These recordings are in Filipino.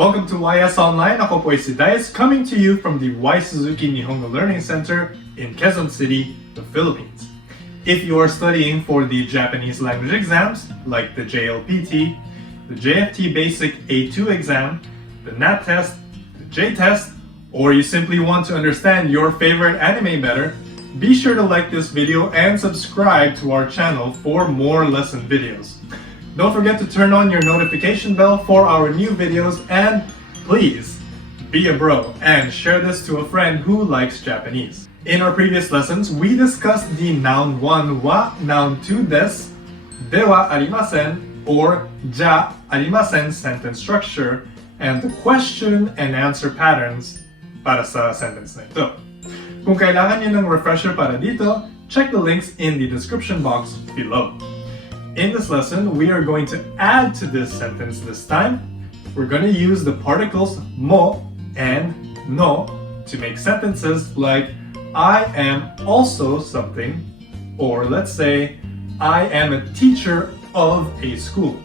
Welcome to YS Online. Ako po si Dias, coming to you from the Y Suzuki Nihongo Learning Center in Quezon City, the Philippines. If you are studying for the Japanese language exams, like the JLPT, the JFT Basic A2 exam, the NAT-Test, the J-Test, or you simply want to understand your favorite anime better, be sure to like this video and subscribe to our channel for more lesson videos. Don't forget to turn on your notification bell for our new videos, and please be a bro and share this to a friend who likes Japanese. In our previous lessons, we discussed the noun 1 wa, noun 2 des, dewa arimasen, or ja arimasen sentence structure, and the question and answer patterns para sa sentence na ito. Kung kailangan niyo ng refresher para dito, check the links in the description box below. In this lesson, we are going to add to this sentence this time. We're going to use the particles mo and no to make sentences like I am also something, or let's say I am a teacher of a school.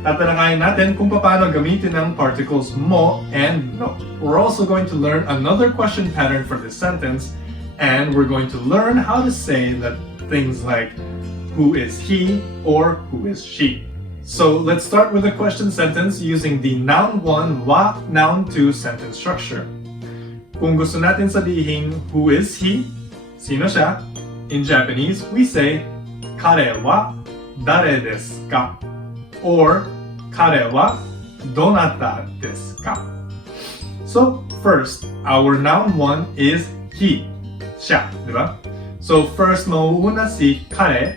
Tatalakayin natin kung paano gamitin ang particles mo and no. We're also going to learn another question pattern for this sentence, and we're going to learn how to say that things like who is he or who is she. So let's start with a question sentence using the noun 1 wa, noun 2 sentence structure. Kung gusto natin sabihin who is he, sino siya, in Japanese we say kare wa dare desu ka, or kare wa donata desu ka. So first, our noun 1 is he, siya, di ba? So first mauuna si kare.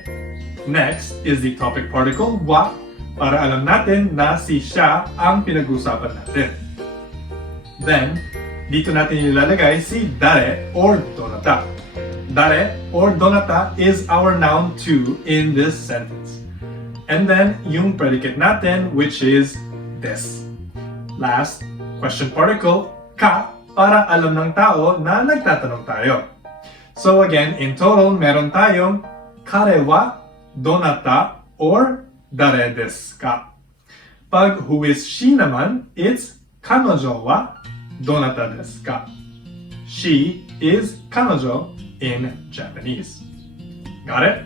Next is the topic particle wa, para alam natin na si siya ang pinag-usapan natin. Then, dito natin ilalagay si dare or donata. Dare or donata is our noun 2 in this sentence. And then, yung predicate natin, which is des. Last, question particle ka, para alam ng tao na nagtatanong tayo. So again, in total, meron tayong kare wa donata or dare desu ka. Pag who is she naman, it's kanojo wa donata desu ka. She is kanojo in Japanese. Got it?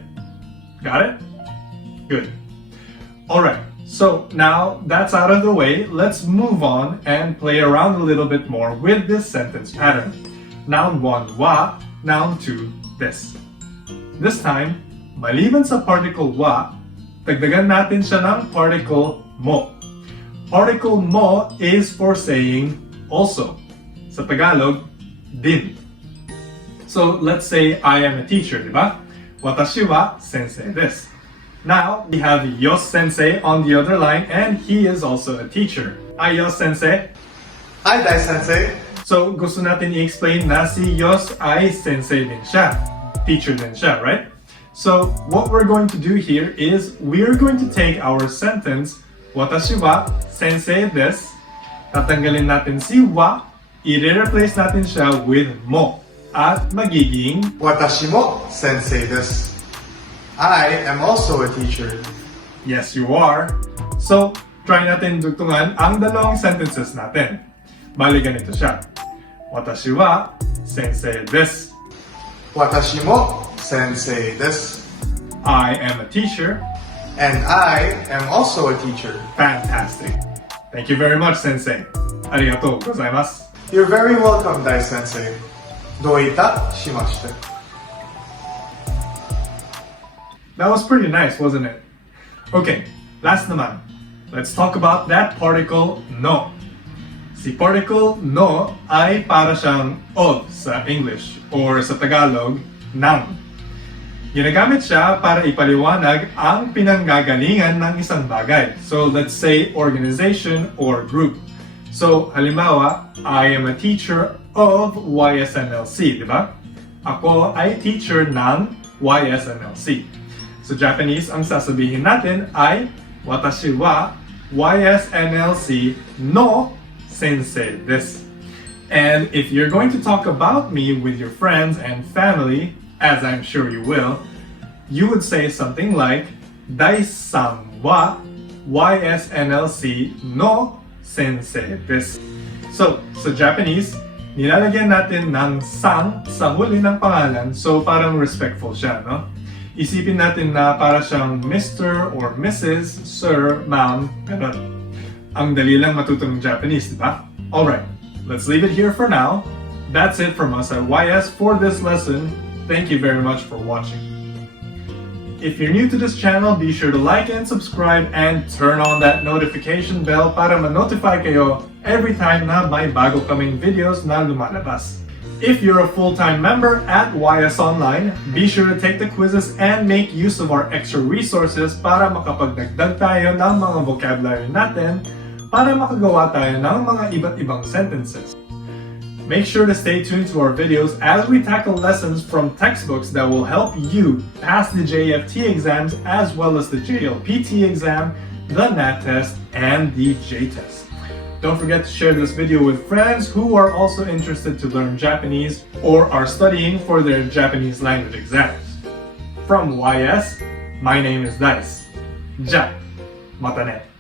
Got it? Good. Alright, so now that's out of the way, let's move on and play around a little bit more with this sentence pattern. Noun 1 wa, noun 2 des. This time, maliban sa particle wa, dagdagan natin siya ng particle mo. Particle mo is for saying also. Sa Tagalog, din. So let's say I am a teacher, di ba? Watashi wa sensei desu. Now, we have Yos sensei on the other line, and he is also a teacher. Hi Yos sensei. Hi Dai sensei. So gusto natin i-explain na si Yos ay sensei din siya. Teacher din siya, right? So what we're going to do here is we're going to take our sentence watashi wa sensei desu, tatanggalin natin si wa, i-replace natin siya with mo, at magiging Watashi mo sensei desu. I am also a teacher. yes you are. So try natin dugtungan ang dalawang sentences natin. Bali ganito siya. Watashi wa sensei desu. Watashi mo sensei desu. I am a teacher. And I am also a teacher. Fantastic. Thank you very much, sensei. Arigatou gozaimasu. You're very welcome, Dai sensei. Doita shimashita. That was pretty nice, wasn't it? Okay, last naman. Let's talk about that particle no. Si particle no ay para siyang of sa English, or sa Tagalog, noun. Ginagamit siya para ipaliwanag ang pinanggagalingan ng isang bagay. So let's say organization or group. So halimbawa, I am a teacher of YSNLC, di ba? Ako ay teacher ng YSNLC. Sa Japanese, ang sasabihin natin ay watashi wa YSNLC no sensei desu. And if you're going to talk about me with your friends and family, as I'm sure you will, you would say something like Dai-san wa YSNLC no sensei desu. So, sa Japanese, nilalagyan natin ng sang sa huli ng pangalan, so parang respectful siya, no? Isipin natin na para siyang Mr. or Mrs., Sir, Ma'am, ganun. Ang dali lang matutong Japanese, di ba? Alright, let's leave it here for now. That's it from us at YS for this lesson. Thank you very much for watching. If you're new to this channel, be sure to like and subscribe and turn on that notification bell para ma-notify kayo every time na may bago kaming videos na lumalabas. If you're a full-time member at YS Online, be sure to take the quizzes and make use of our extra resources para makapagdagdag tayo ng mga vocabulary natin para makagawa tayo ng mga iba't ibang sentences. Make sure to stay tuned to our videos as we tackle lessons from textbooks that will help you pass the JFT exams as well as the JLPT exam, the NAT-Test, and the J-Test. Don't forget to share this video with friends who are also interested to learn Japanese or are studying for their Japanese language exams. From YS, my name is Dice. Ja, mata ne.